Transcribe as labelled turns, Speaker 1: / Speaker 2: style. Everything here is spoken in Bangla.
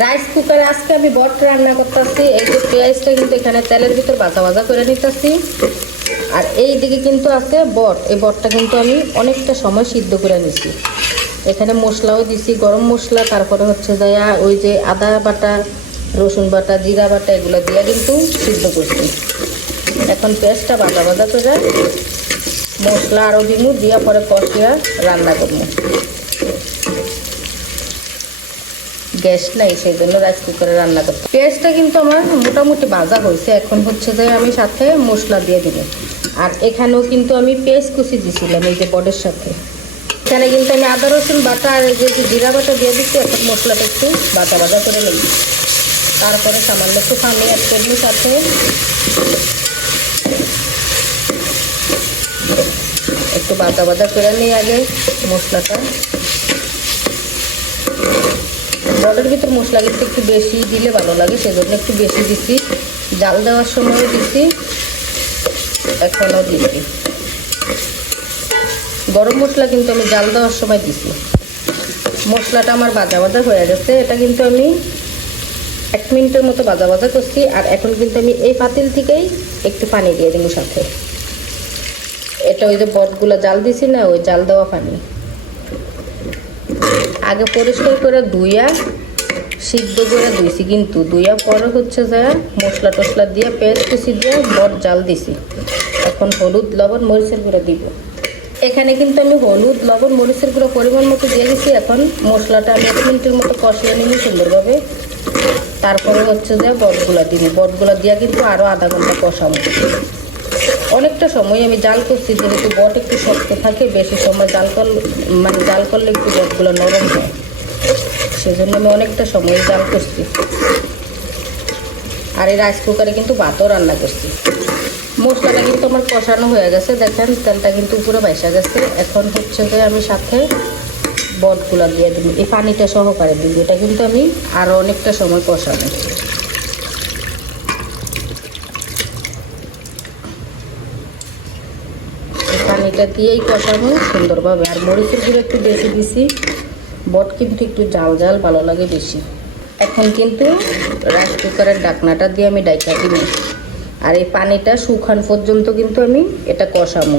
Speaker 1: রাইস কুকারে আজকে আমি বট রান্না করতেছি। এই যে পেঁয়াজটা কিন্তু এখানে তেলের ভিতর ভাজা ভাজা করে নিতেছি। আর এই দিকে কিন্তু আছে বট। এই বটটা কিন্তু আমি অনেকটা সময় সিদ্ধ করে নিছি। এখানে মশলাও দিছি, গরম মশলা, তারপরে হচ্ছে যাইয়া ওই যে আদা বাটা, রসুন বাটা, জিরা বাটা, এগুলো দিয়ে কিন্তু সিদ্ধ করছি। এখন পেঁয়াজটা ভাজা ভাজা করে মশলা আরও দিমু, দিয়া পরে কষিয়া রান্না করব। গ্যাস নাই সেই জন্য রাইস কুকারে রান্না করতে। পেঁয়াজটা কিন্তু আমার মোটামুটি ভাজা হয়েছে। এখন হচ্ছে যে আমি সাথে মশলা দিয়ে দিব। আর এখানেও কিন্তু আমি পেঁয়াজ কুচি দিছিলাম এই যে বডের সাথে। এখানে কিন্তু আমি আদা, রসুন, বাটা আর যে জিরা বাটা দিয়ে দিচ্ছি, এখন মশলাটা একটু বাটা বাটা করে নেব। তারপরে সামান্য একটু পানি অ্যাড করব সাথে। একটু বাটা বাটা করে নিই আগে মশলাটা। বটের ভিতর মশলা কিন্তু একটু বেশি দিলে ভালো লাগে, সেজন্য একটু বেশি দিচ্ছি। জাল দেওয়ার সময়ও দিচ্ছি, এখনও দিচ্ছি। গরম মশলা কিন্তু আমি জাল দেওয়ার সময় দিছি। মশলাটা আমার ভাজা ভাজা হয়ে গেছে, এটা কিন্তু আমি এক মিনিটের মতো ভাজা ভাজা করছি, আর এখন কিন্তু আমি এই পাতিল থেকেই একটু পানি দিয়ে দিব সাথে। এটা ওই যে বটগুলো জাল দিছি না, ওই জাল দেওয়া পানি। আগে পরিষ্কার করে ধুইয়া, সিদ্ধ করে দিয়েছি কিন্তু ধুইয়া পরে হচ্ছে যে মশলা টসলা দিয়ে পেঁয়াজ কুচি দিয়ে বট জাল দিছি। এখন হলুদ, লবণ, মরিচের গুঁড়ো দিব। এখানে কিন্তু আমি হলুদ, লবণ, মরিচের গুঁড়ো পরিমাণ মতো দিয়ে দিছি। এখন মশলাটা আমি এক মিনিটের মতো কষিয়ে নিবি সুন্দরভাবে। তারপরে হচ্ছে যে বটগুলা দিব। বটগুলা দিয়ে কিন্তু আরও আধা ঘণ্টা কষাবো। অনেকটা সময় আমি জাল করছি, যেহেতু বট একটু শক্ত থাকে, বেশি সময় জাল করলে মানে জাল করলে একটু বটগুলো নরম হয়। সেজন্য আমি অনেকটা সময় জাল করছি। আর এই রাইস কুকারে কিন্তু ভাতও রান্না করছি। মশলাটা কিন্তু আমার কষানো হয়ে গেছে, দেখেন, তেলটা কিন্তু পুরো বাইসা গেছে। এখন হচ্ছে যে আমি সাথে বটগুলো দিয়ে দিব। এই পানিটা সহকারে দিব এটা কিন্তু আমি আরও অনেকটা সময় কষাবো। এই পানিটা দিয়েই কষাবো সুন্দরভাবে। আর মরিচের গুঁড়ো একটু বেশি দিছি। বট কিন্তু একটু জাল জাল ভালো লাগে বেশি। এখন কিন্তু রাইস কুকারের ডাকনাটা দিয়ে আমি ডাইকা দিব। আর এই পানিটা শুকান পর্যন্ত কিন্তু আমি এটা কষাবো।